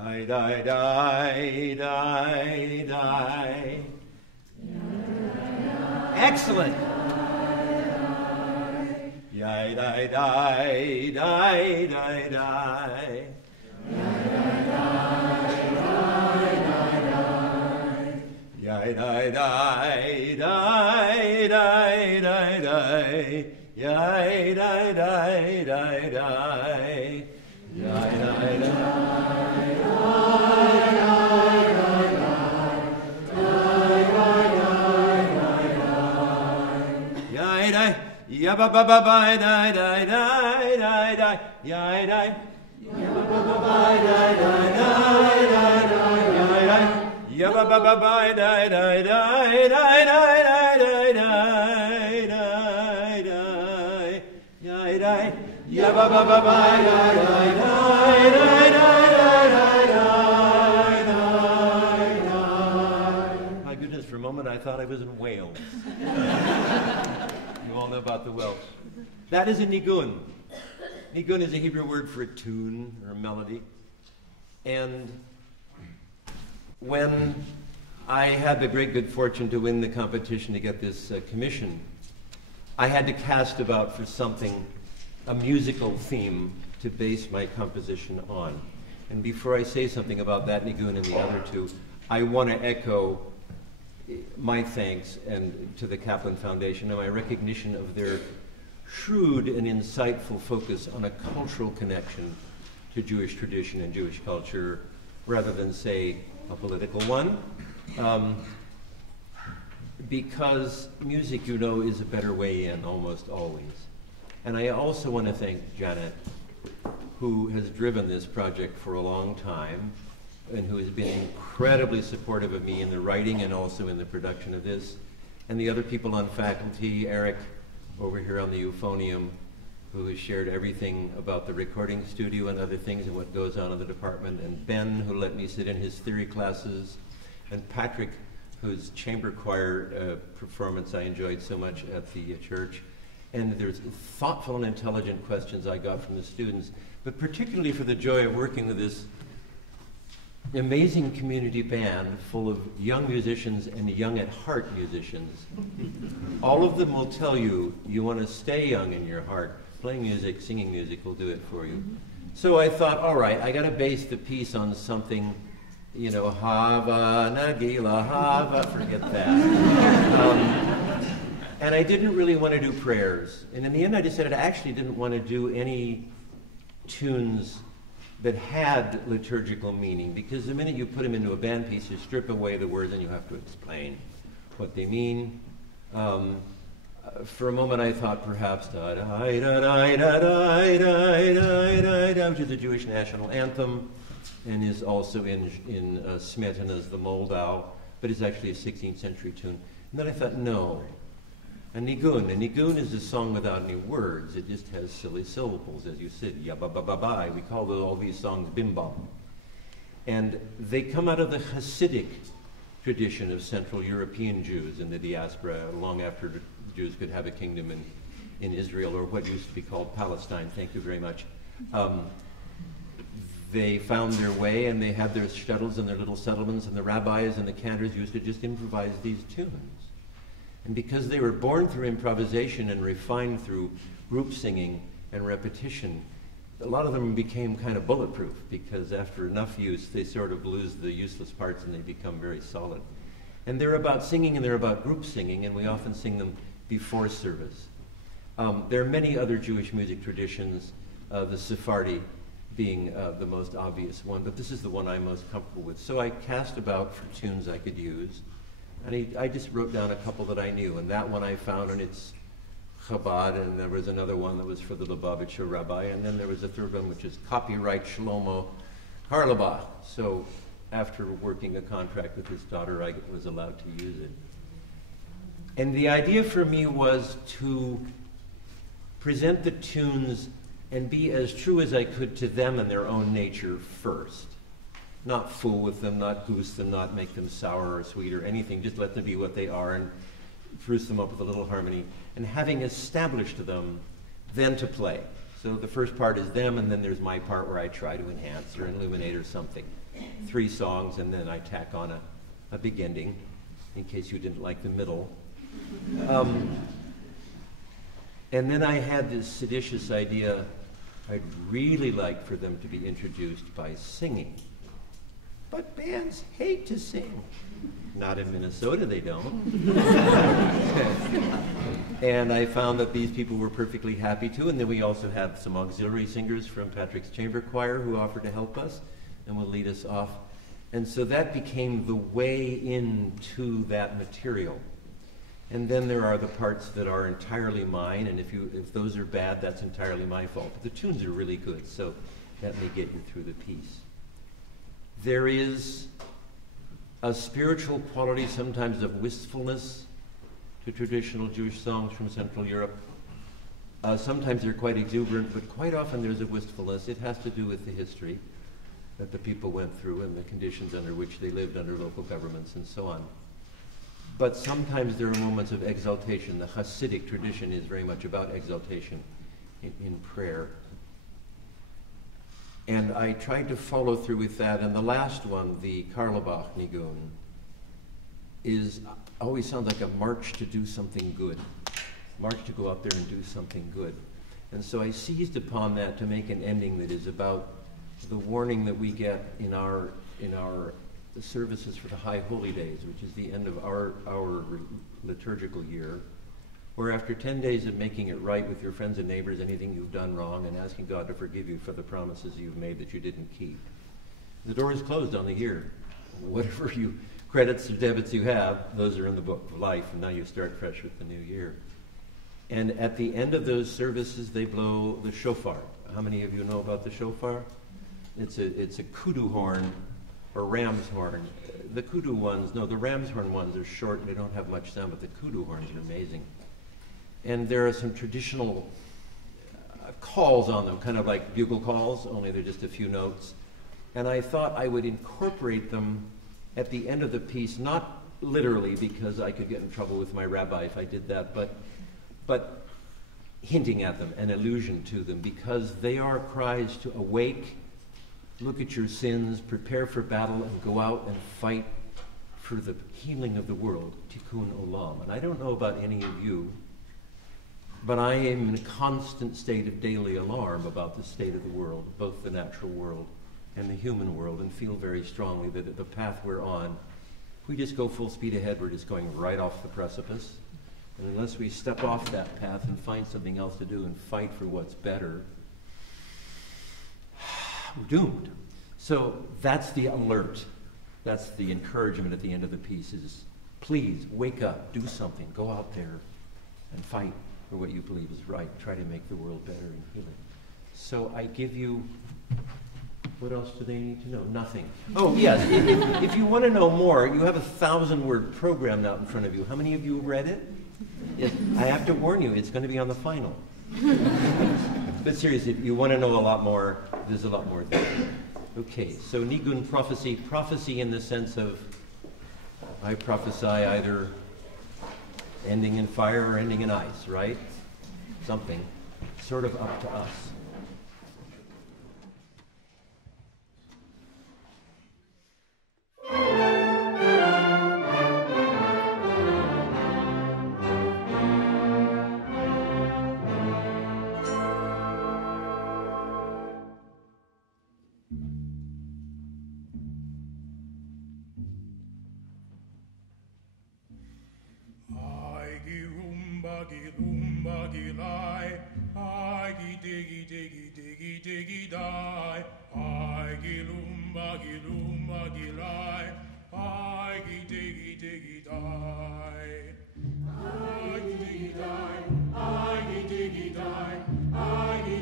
Die, die, die, die, die. Excellent. Die, die, die, die, die, die. Die, die, die, die, die, die, die. Die, die, die, die, die. Die, die, die. Ya ba ba ba ba die die die die die ya die ya ba ba ba ba die die die die ya ba ba ba ba die die die die die die die ya ba ba ba ba die die die die. My goodness, for a moment I thought I was in Wales. You all know about the Welsh. That is a nigun. Nigun is a Hebrew word for a tune or a melody. And when I had the great good fortune to win the competition to get this commission, I had to cast about for something, a musical theme to base my composition on. And before I say something about that nigun and the other two, I want to echo my thanks and to the Kaplan Foundation and my recognition of their shrewd and insightful focus on a cultural connection to Jewish tradition and Jewish culture rather than, say, a political one. Because music, you know, is a better way in almost always. And I also want to thank Janet, who has driven this project for a long time and who has been incredibly supportive of me in the writing and also in the production of this, and the other people on faculty, Eric over here on the euphonium, who has shared everything about the recording studio and other things and what goes on in the department, and Ben, who let me sit in his theory classes, and Patrick, whose chamber choir performance I enjoyed so much at the church. And there's thoughtful and intelligent questions I got from the students, but particularly for the joy of working with this amazing community band full of young musicians and young at heart musicians. All of them will tell you, you want to stay young in your heart. Playing music, singing music will do it for you. So I thought, all right, I got to base the piece on something, you know, Hava, Nagila, Hava, forget that. And I didn't really want to do prayers. And in the end I decided I actually didn't want to do any tunes that had liturgical meaning, because the minute you put them into a band piece, you strip away the words and you have to explain what they mean. For a moment I thought perhaps which is the Jewish national anthem and is also in Smetana's The Moldau, but it's actually a 16th century tune. And then I thought, no. A nigun is a song without any words. It just has silly syllables, as you said, ya ba ba ba ba. We call all these songs bim bam. And they come out of the Hasidic tradition of Central European Jews in the diaspora, long after the Jews could have a kingdom in Israel, or what used to be called Palestine. Thank you very much. They found their way, and they had their shtetls and their little settlements, and the rabbis and the cantors used to just improvise these tunes. And because they were born through improvisation and refined through group singing and repetition, a lot of them became kind of bulletproof, because after enough use, they sort of lose the useless parts and they become very solid. And they're about singing and they're about group singing, and we often sing them before service. There are many other Jewish music traditions, the Sephardi being the most obvious one, but this is the one I'm most comfortable with. So I cast about for tunes I could use. And I just wrote down a couple that I knew, and that one I found, and it's Chabad, and there was another one that was for the Lubavitcher rabbi, and then there was a third one which is copyright Shlomo Harlebach. So after working a contract with his daughter, I was allowed to use it. And the idea for me was to present the tunes and be as true as I could to them and their own nature first. Not fool with them, not goose them, not make them sour or sweet or anything. Just let them be what they are and spruce them up with a little harmony. And having established them, then to play. So the first part is them, and then there's my part where I try to enhance or illuminate or something. 3 songs, and then I tack on a big ending, in case you didn't like the middle. And then I had this seditious idea, I'd really like for them to be introduced by singing. But bands hate to sing. Not in Minnesota, they don't. And I found that these people were perfectly happy to, and then we also have some auxiliary singers from Patrick's Chamber Choir who offered to help us and will lead us off. And so that became the way into that material. And then there are the parts that are entirely mine, and if those are bad, that's entirely my fault. But the tunes are really good, so that may get you through the piece. There is a spiritual quality sometimes of wistfulness to traditional Jewish songs from Central Europe. Sometimes they're quite exuberant, but quite often there's a wistfulness. It has to do with the history that the people went through and the conditions under which they lived under local governments and so on. But sometimes there are moments of exaltation. The Hasidic tradition is very much about exaltation in prayer. And I tried to follow through with that. And the last one, the Karlbach Nigun, always sounds like a march to do something good. March to go out there and do something good. And so I seized upon that to make an ending that is about the warning that we get in our services for the High Holy Days, which is the end of our liturgical year, where after 10 days of making it right with your friends and neighbors, anything you've done wrong, and asking God to forgive you for the promises you've made that you didn't keep, the door is closed on the year. Whatever credits or debits you have, those are in the book of life, and now you start fresh with the new year. And at the end of those services, they blow the shofar. How many of you know about the shofar? It's a kudu horn, or ram's horn. The ram's horn ones are short and they don't have much sound, but the kudu horns are amazing. And there are some traditional calls on them, kind of like bugle calls, only they're just a few notes. And I thought I would incorporate them at the end of the piece, not literally because I could get in trouble with my rabbi if I did that, but hinting at them, an allusion to them, because they are cries to awake, look at your sins, prepare for battle, and go out and fight for the healing of the world, tikkun olam. And I don't know about any of you, but I am in a constant state of daily alarm about the state of the world, both the natural world and the human world, and feel very strongly that the path we're on, if we just go full speed ahead, we're just going right off the precipice. And unless we step off that path and find something else to do and fight for what's better, we're doomed. So that's the alert. That's the encouragement at the end of the piece is, please wake up, do something, go out there and fight for what you believe is right. Try to make the world better and heal it. So I give you, what else do they need to know? Nothing. Oh yes, if you want to know more, you have a 1,000-word program out in front of you. How many of you read it? I have to warn you, it's going to be on the final. But seriously, if you want to know a lot more, there's a lot more there. Okay, so Nigun Prophecy, prophecy in the sense of I prophesy either ending in fire or ending in ice, right? Something sort of up to us. I